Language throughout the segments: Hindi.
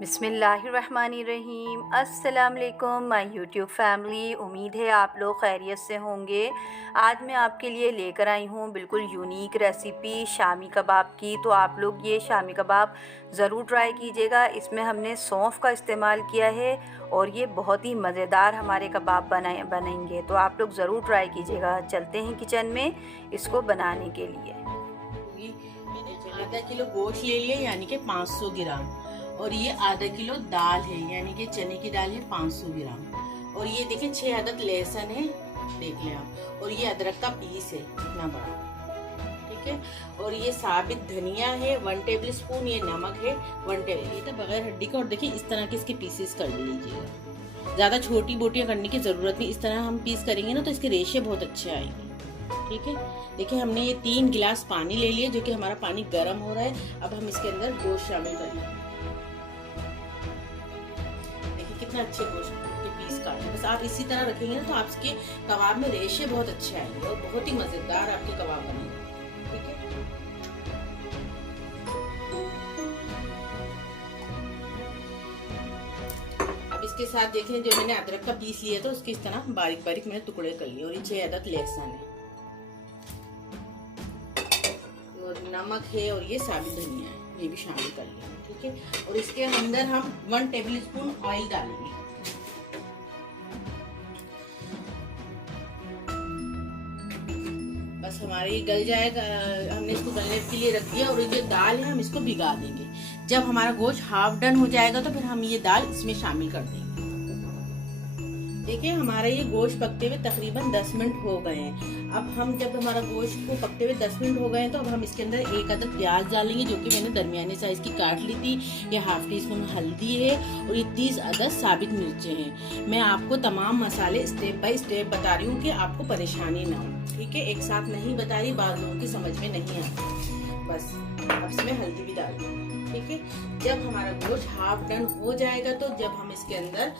बिस्मिल्लाहिर्रहमानिर्रहीम। अस्सलाम वालेकुम माय यूट्यूब फैमिली। उम्मीद है आप लोग खैरियत से होंगे। आज मैं आपके लिए लेकर आई हूँ बिल्कुल यूनिक रेसिपी शामी कबाब की। तो आप लोग ये शामी कबाब ज़रूर ट्राई कीजिएगा। इसमें हमने सौंफ का इस्तेमाल किया है और ये बहुत ही मज़ेदार हमारे कबाब बनेंगे। तो आप लोग ज़रूर ट्राई कीजिएगा। चलते हैं किचन में इसको बनाने के लिए। मैंने आधा किलो गोश्त ले लिया यानी कि 500 ग्राम, और ये आधा किलो दाल है यानी कि चने की दाल है 500 ग्राम, और ये देखिए 6 अदद लहसुन है, देख लें आप, और ये अदरक का पीस है इतना बड़ा, ठीक है। और ये साबित धनिया है 1 टेबल स्पून, ये नमक है 1 टेबल, ये तो बगैर हड्डी का। और देखिए इस तरह के इसके पीसेस कर लीजिएगा, ज़्यादा छोटी बोटियाँ करने की ज़रूरत नहीं। इस तरह हम पीस करेंगे ना तो इसके रेशे बहुत अच्छे आएंगे, ठीक है। देखिए हमने ये 3 गिलास पानी ले लिया, जो कि हमारा पानी गर्म हो रहा है। अब हम इसके अंदर गोश्त शामिल करेंगे। देखिए कितना अच्छे गोश्त के पीस काटे, बस आप इसी तरह रखेंगे ना तो आपके कबाब में रेशे बहुत अच्छे आएंगे और बहुत ही मजेदार आपके कबाब बनेंगे, ठीक है। अब इसके साथ देखें जो मैंने अदरक का पीस लिया था उसके इस तरह बारीक बारीक मैंने टुकड़े कर लिए, और ये 6 अदद लहसुन है, और नमक है, और ये साबित धनिया है, ये भी शामिल कर लिया, ठीक है। और इसके अंदर हम 1 टेबल स्पून ऑयल डालेंगे। बस हमारे ये गल जाएगा, हमने इसको गलने के लिए रख दिया। और ये दाल है हम इसको भिगा देंगे। जब हमारा गोश्त हाफ डन हो जाएगा तो फिर हम ये दाल इसमें शामिल कर देंगे। देखिए हमारा ये गोश्त पकते हुए तकरीबन 10 मिनट हो गए हैं। अब हम जब हमारा गोश्त को पकते हुए 10 मिनट हो गए हैं तो अब हम इसके अंदर 1 अदद प्याज डालेंगे, जो कि मैंने दरमियाने साइज की काट ली थी। ये हाफ टी स्पून हल्दी है, और ये 30 अदद साबित मिर्चें हैं। मैं आपको तमाम मसाले स्टेप बाय स्टेप बता रही हूँ कि आपको परेशानी ना हो, ठीक है। एक साथ नहीं बता रही, बाद लोगों की समझ में नहीं आती। बस अब इसमें हल्दी भी डाल देंगे, ठीक है। जब हमारा गोश्त हाफ डन हो जाएगा तो जब हम इसके अंदर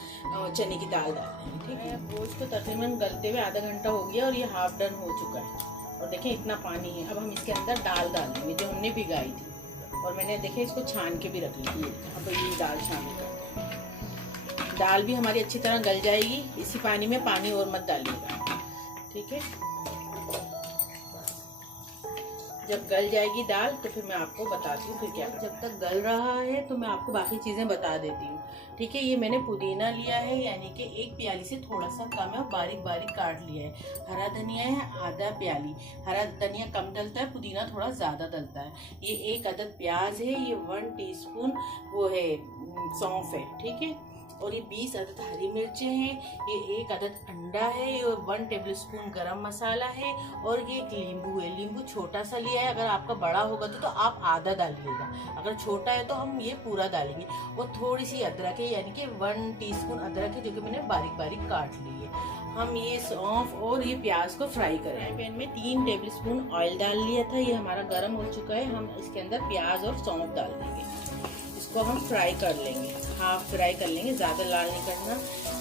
चने की दाल डाल देंगे, ठीक है। गोश्त को तकरीबन गलते हुए आधा घंटा हो गया और ये हाफ डन हो चुका है, और देखें इतना पानी है। अब हम इसके अंदर दाल डालेंगे जो हमने भिगाई थी, और मैंने देखे इसको छान के भी रख ली थी। अब ये दाल शामिल करते हैं। दाल भी हमारी अच्छी तरह गल जाएगी, इसी पानी में पानी और मत डालिएगा, ठीक है। जब गल जाएगी दाल तो फिर मैं आपको बताती हूँ फिर क्या। जब तक गल रहा है तो मैं आपको बाकी चीज़ें बता देती हूँ, ठीक है। ये मैंने पुदीना लिया है यानी कि 1 प्याली से थोड़ा सा कम है, बारीक बारीक काट लिया है। हरा धनिया है आधा प्याली, हरा धनिया कम डलता है, पुदीना थोड़ा ज़्यादा डलता है। ये 1 अदद प्याज है, ये 1 टीस्पून वो है सौंफ है, ठीक है। और ये 20 अदद हरी मिर्चें हैं, ये 1 अदद अंडा है, ये 1 टेबल स्पून गरम मसाला है, और ये एक नींबू है। नींबू छोटा सा लिया है, अगर आपका बड़ा होगा तो आप आधा डालिएगा, अगर छोटा है तो हम ये पूरा डालेंगे। और थोड़ी सी अदरक है यानी कि 1 टीस्पून अदरक है, जो कि मैंने बारीक बारीक काट ली है। हम ये सौंफ और ये प्याज को फ्राई करें। पैन में 3 टेबल स्पून ऑयल डाल लिया था, ये हमारा गर्म हो चुका है। हम इसके अंदर प्याज और सौंफ डाल देंगे, इसको हम फ्राई कर लेंगे, हाफ फ्राई कर लेंगे, ज़्यादा लाल नहीं करना।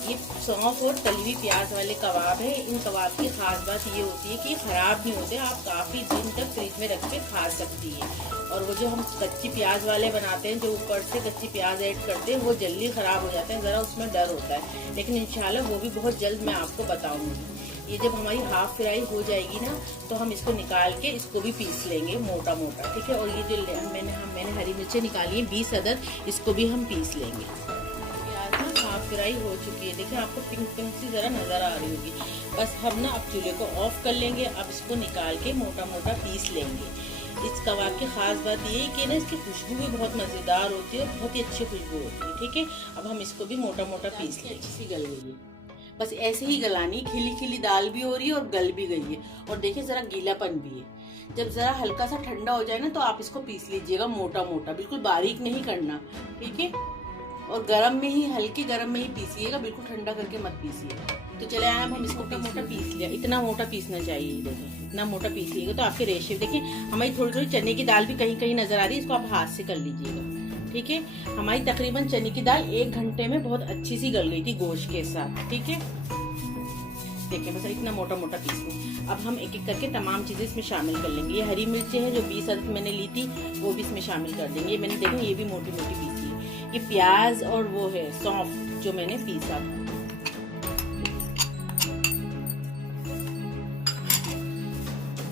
ये सौंफ और तली हुई प्याज वाले कबाब है। इन कबाब की खास बात ये होती है कि ख़राब नहीं होते, आप काफ़ी दिन तक फ्रिज में रख के खा सकती है। और वो जो हम कच्ची प्याज वाले बनाते हैं, जो ऊपर से कच्ची प्याज ऐड करते हैं, वो जल्दी ख़राब हो जाते हैं, ज़रा उसमें डर होता है। लेकिन इंशाल्लाह वो भी बहुत जल्द मैं आपको बताऊँगी। ये जब हमारी हाफ फ्राई हो जाएगी ना तो हम इसको निकाल के इसको भी पीस लेंगे मोटा मोटा, ठीक है। और ये जो मैंने हरी मिर्चें निकाली हैं 20 अदद, इसको भी हम पीस लेंगे। प्याज ना हाफ फ्राई हो चुकी है, देखिए आपको पिंक पिंक सी ज़रा नज़र आ रही होगी। बस हम ना अब चूल्हे को ऑफ कर लेंगे। अब इसको निकाल के मोटा मोटा पीस लेंगे। इस कबाब की खास बात ये है कि ना इसकी खुशबू भी बहुत मज़ेदार होती है और बहुत ही अच्छी खुशबू होती है, ठीक है। अब हम इसको भी मोटा मोटा पीस लेंगे। अच्छी गल गई है, बस ऐसे ही गलानी। खिली खिली दाल भी हो रही है और गल भी गई है, और देखिए ज़रा गीलापन भी है। जब ज़रा हल्का सा ठंडा हो जाए ना तो आप इसको पीस लीजिएगा मोटा मोटा, बिल्कुल बारीक नहीं करना, ठीक है। और गरम में ही, हल्के गरम में ही पीसिएगा, बिल्कुल ठंडा करके मत पीसिएगा। तो चले आए हम इसको मोटा पीस लिया। इतना मोटा पीसना चाहिए, देखिए इतना मोटा पीसिएगा तो आपके रेशे। देखिए हमारी थोड़ी थोड़ी चने की दाल भी कहीं कहीं नज़र आ रही है, इसको आप हाथ से कर लीजिएगा, ठीक है। हमारी तकरीबन चने की दाल 1 घंटे में बहुत अच्छी सी गल गई थी गोश्त के साथ, ठीक है। देखिए बस इतना मोटा मोटा पीस लूँ। अब हम एक एक करके तमाम चीज़ें इसमें शामिल कर लेंगे। ये हरी मिर्चें हैं जो 20 अदद मैंने ली थी, वो भी इसमें शामिल कर देंगे। ये मैंने देखो ये भी मोटी मोटी पीसी है। ये प्याज और वो है सौंफ जो मैंने पीसा था।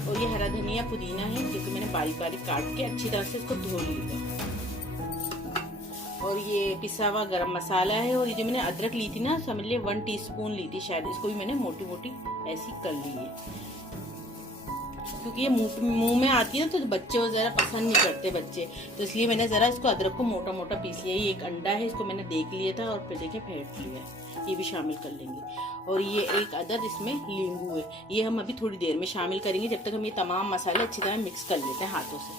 और ये हरा धनिया पुदीना है जिसे मैंने बारीक बारीक काट के अच्छी तरह से इसको धो लिया। और ये पिसा हुआ गरम मसाला है। और ये जो मैंने अदरक ली थी ना, समझ लिए 1 टीस्पून ली थी शायद, इसको भी मैंने मोटी मोटी ऐसी कर ली है, क्योंकि ये मुंह में आती है ना तो बच्चे वगैरह पसंद नहीं करते बच्चे, तो इसलिए मैंने जरा इसको अदरक को मोटा मोटा पीस लिया। ये एक अंडा है, इसको मैंने देख लिया था और फिर देखे फेंट लिया है, ये भी शामिल कर लेंगे। और ये एक अदद इसमें नींबू है, ये हम अभी थोड़ी देर में शामिल करेंगे, जब तक हम ये तमाम मसाले अच्छी तरह मिक्स कर लेते हैं हाथों से।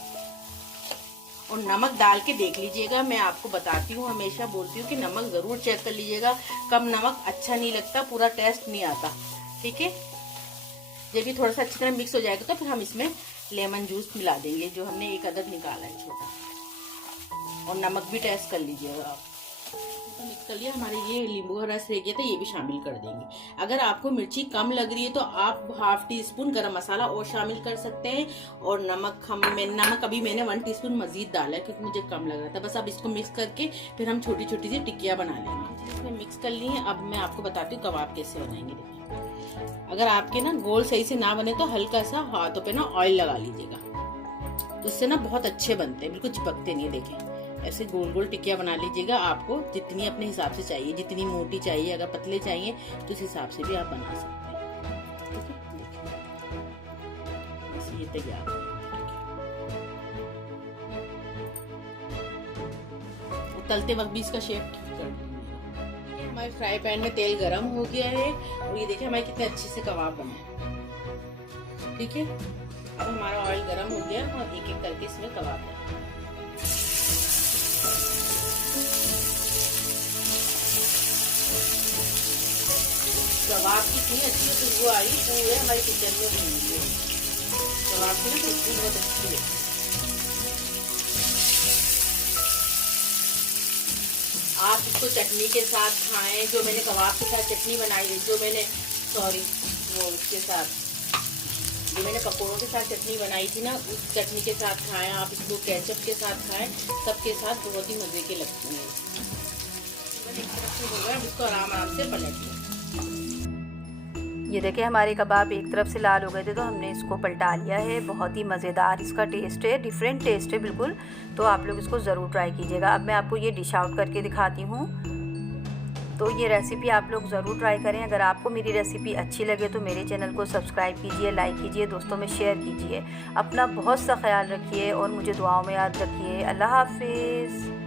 और नमक डाल के देख लीजिएगा, मैं आपको बताती हूँ, हमेशा बोलती हूँ कि नमक ज़रूर चेक कर लीजिएगा, कम नमक अच्छा नहीं लगता, पूरा टेस्ट नहीं आता। ठीक है, जब ये थोड़ा सा अच्छी तरह मिक्स हो जाएगा तो फिर हम इसमें लेमन जूस मिला देंगे जो हमने एक अदद निकाला है छोटा। और नमक भी टेस्ट कर लीजिएगा आप। तो मिक्स कर लिया, हमारे ये नींबू का रस रह गया था, ये भी शामिल कर देंगे। अगर आपको मिर्ची कम लग रही है तो आप 1/2 टीस्पून गरम मसाला और शामिल कर सकते हैं। और नमक अभी मैंने 1 टीस्पून मजीद डाला है क्योंकि मुझे कम लग रहा था। बस अब इसको मिक्स करके फिर हम छोटी छोटी सी टिक्कियाँ बना लेंगे। इसमें मिक्स कर ली है। अब मैं आपको बताती हूँ कबाब कैसे बनाएंगे। अगर आपके ना गोल सही से ना बने तो हल्का सा हाथों पे ना ऑयल लगा लीजिएगा, तो इससे ना बहुत अच्छे बनते हैं, बिल्कुल चिपकते नहीं। देखें, ऐसे गोल गोल टिक्कियाँ बना लीजिएगा। आपको जितनी अपने हिसाब से चाहिए, जितनी मोटी चाहिए, अगर पतले चाहिए तो उस हिसाब से भी आप बना सकते हैं। ठीक है, बस ये तैयार। तलते वक्त भी इसका शेप ठीक कर दीजिए। हमारे फ्राई पैन में तेल गरम हो गया है और ये देखिए हमारे कितने अच्छे से कबाब बने हैं। ठीक है, अब हमारा ऑयल गरम हो गया और एक एक करके इसमें कबाब डालें। कबाब की इतनी अच्छी खुशबू आ रही पूरे हमारे किचन में बन रही है। कबाब की ना खुशबू बहुत अच्छी है। आप इसको चटनी के साथ खाएं, जो मैंने कबाब के साथ चटनी बनाई है, जो मैंने पकौड़ों के साथ चटनी बनाई थी ना, उस चटनी के साथ खाएं। आप इसको केचप के साथ खाएं, सबके साथ बहुत ही मजे के लगते हैं। एक तरफ से हो गया, अब इसको आराम से पलट लें। ये देखिए हमारे कबाब एक तरफ से लाल हो गए थे तो हमने इसको पलटा लिया है। बहुत ही मज़ेदार इसका टेस्ट है, डिफरेंट टेस्ट है बिल्कुल, तो आप लोग इसको ज़रूर ट्राई कीजिएगा। अब मैं आपको ये डिश आउट करके दिखाती हूँ। तो ये रेसिपी आप लोग ज़रूर ट्राई करें। अगर आपको मेरी रेसिपी अच्छी लगे तो मेरे चैनल को सब्सक्राइब कीजिए, लाइक कीजिए, दोस्तों में शेयर कीजिए। अपना बहुत सा ख्याल रखिए और मुझे दुआओं में याद रखिए। अल्लाह हाफिज़।